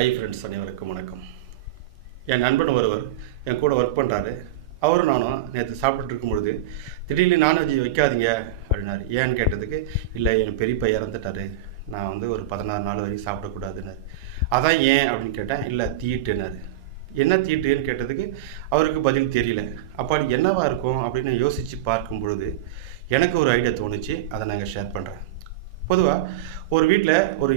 Hi friends, அனைவருக்கும் வணக்கம். என் நண்பன் ஒருவர் என் கூட ஒர்க் பண்ணுறாரு. அவரும் நானும் நேற்று சாப்பிட்டுட்டு இருக்கும்பொழுது திடீர்னு நான்வெஜ் வைக்காதீங்க அப்படின்னாரு. ஏன்னு கேட்டதுக்கு, இல்லை என் பெரியப்பா இறந்துட்டார், நான் வந்து ஒரு 16 நாள் வரைக்கும் சாப்பிடக்கூடாதுன்னாரு. அதான் ஏன் அப்படின்னு கேட்டேன். இல்லை தீட்டுனாரு. என்ன தீட்டுன்னு கேட்டதுக்கு அவருக்கு பதில் தெரியல. அப்போ என்னவா இருக்கும் அப்படின்னு யோசித்து பார்க்கும் பொழுது எனக்கு ஒரு ஐடியா தோணுச்சு. அதை நாங்கள் ஷேர் பண்ணுறேன். பொதுவாக ஒரு வீட்டில் ஒரு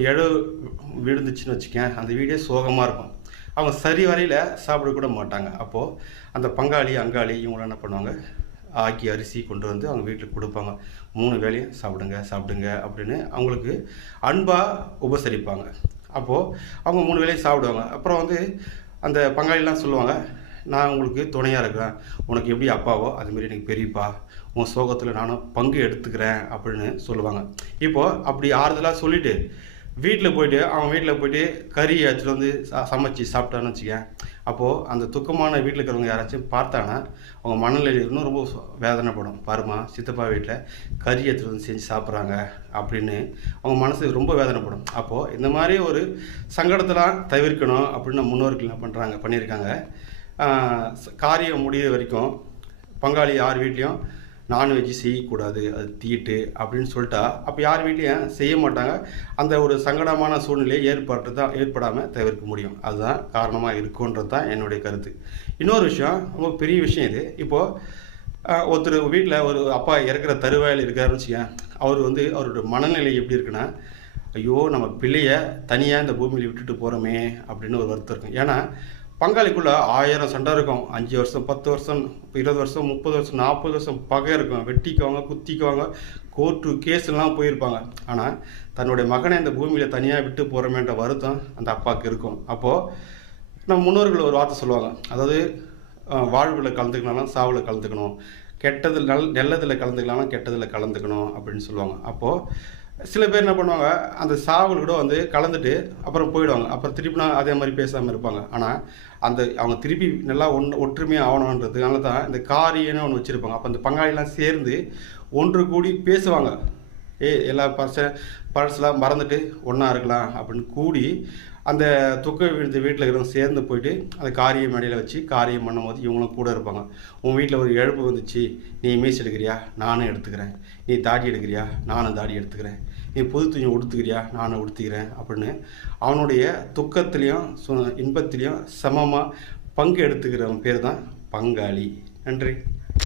விழுந்துச்சுன்னு வச்சுக்கேன், அந்த வீடே சோகமாக இருக்கும். அவங்க சரி வரையில் சாப்பிடக்கூட மாட்டாங்க. அப்போது அந்த பங்காளி அங்காளி இவங்களாம் என்ன பண்ணுவாங்க, ஆக்கி அரிசி கொண்டு வந்து அவங்க வீட்டுக்கு கொடுப்பாங்க. 3 வேளையும் சாப்பிடுங்க சாப்பிடுங்க அப்படின்னு அவங்களுக்கு அன்பாக உபசரிப்பாங்க. அப்போது அவங்க 3 வேளையும் சாப்பிடுவாங்க. அப்புறம் வந்து அந்த பங்காளிலாம் சொல்லுவாங்க, நான் உங்களுக்கு துணையாக இருக்கிறேன், உனக்கு எப்படி அப்பாவோ அதுமாரி எனக்கு பெரியப்பா, உன் சோகத்தில் நானும் பங்கு எடுத்துக்கிறேன் அப்படின்னு சொல்லுவாங்க. இப்போது அப்படி ஆறுதலாக சொல்லிவிட்டு வீட்டில் போய்ட்டு அவன் வீட்டில் போய்ட்டு கறி எடுத்துகிட்டு வந்து சமைச்சி சாப்பிட்டான்னு வச்சுக்கேன். அப்போது அந்த துக்கமான வீட்டில் இருக்கிறவங்க யாராச்சும் பார்த்தாங்கன்னா அவங்க மனநிலை இன்னும் ரொம்ப வேதனைப்படும். பாருமா, சித்தப்பா வீட்டில் கறி எடுத்துகிட்டு வந்து செஞ்சு சாப்பிட்றாங்க அப்படின்னு அவங்க மனசு ரொம்ப வேதனைப்படும். அப்போது இந்த மாதிரி ஒரு சங்கடத்தெல்லாம் தவிர்க்கணும் அப்படின்னு முன்னோர்கள் என்ன பண்ணியிருக்காங்க. காரியம் முடிகிற வரைக்கும் பங்காளி யார் வீட்லேயும் நான்வெஜ் செய்யக்கூடாது, அது தீட்டு அப்படின்னு சொல்லிட்டா அப்போ யார் வீட்லேயும் செய்ய மாட்டாங்க. அந்த ஒரு சங்கடமான சூழ்நிலையை ஏற்படாமல் தவிர்க்க முடியும். அதுதான் காரணமாக இருக்குன்றது தான் என்னுடைய கருத்து. இன்னொரு விஷயம், ரொம்ப பெரிய விஷயம் இது. இப்போது ஒருத்தர் வீட்டில் ஒரு அப்பா இறக்குற தருவாயில் இருக்காருன்னு வச்சுக்கேன். அவர் வந்து அவரோட மனநிலை எப்படி இருக்குன்னா, ஐயோ நம்ம பிள்ளைய தனியாக இந்த பூமியில் விட்டுட்டு போகிறோமே அப்படின்னு ஒரு வருத்தம் இருக்கும். ஏன்னா பங்காளிக்குள்ளே 1000 சண்டை இருக்கும். 5 வருஷம் 10 வருஷம் 20 வருஷம் 30 வருஷம் 40 வருஷம் பகை இருக்கும். வெட்டிக்குவாங்க, குத்திக்குவாங்க, கோர்ட்டு கேஸ்லாம் போயிருப்பாங்க. ஆனால் தன்னுடைய மகனை இந்த பூமியில் தனியாக விட்டு போகிறோமேன்ற வருத்தம் அந்த அப்பாவுக்கு இருக்கும். அப்போது நம்ம முன்னோர்கள் ஒரு வார்த்தை சொல்லுவாங்க, அதாவது வாழ்வில் கலந்துக்கணும், சாவில் கலந்துக்கணும், கெட்டதில் நல்லதில் கலந்துக்கலாம், கெட்டதில் கலந்துக்கணும் அப்படின்னு சொல்லுவாங்க. அப்போது சில பேர் என்ன பண்ணுவாங்க, அந்த சாவல் கூட வந்து கலந்துட்டு அப்புறம் போயிடுவாங்க. அப்புறம் திருப்பினா அதே மாதிரி பேசாமல் இருப்பாங்க. ஆனால் அவங்க திருப்பி நல்லா ஒற்றுமையாக ஆகணுன்றதுனால தான் இந்த காரியன்னு ஒன்று வச்சுருப்பாங்க. அப்போ அந்த பங்காளிலாம் சேர்ந்து ஒன்று கூடி பேசுவாங்க. எல்லா பழசெல்லாம் மறந்துட்டு ஒன்றா இருக்கலாம் அப்படின்னு கூடி அந்த துக்க விழுந்த வீட்டில் இருக்கிறவங்க சேர்ந்து போயிட்டு அந்த காரியம் மேடையில் வச்சு காரியம் பண்ணும்போது இவங்களும் கூட இருப்பாங்க. உன் வீட்டில் ஒரு இழப்பு வந்துச்சு, நீ மீஸ் எடுக்கிறியா, நானும் எடுத்துக்கிறேன். நீ தாடி எடுக்கிறியா, நானும் தாடி எடுத்துக்கிறேன். நீ புது துணி உடுத்துக்கிறியா, நானும் உடுத்துக்கிறேன் அப்படின்னு அவனுடைய துக்கத்துலேயும் இன்பத்துலேயும் சமமாக பங்கு எடுத்துக்கிறவன் பேர் தான் பங்காளி. நன்றி.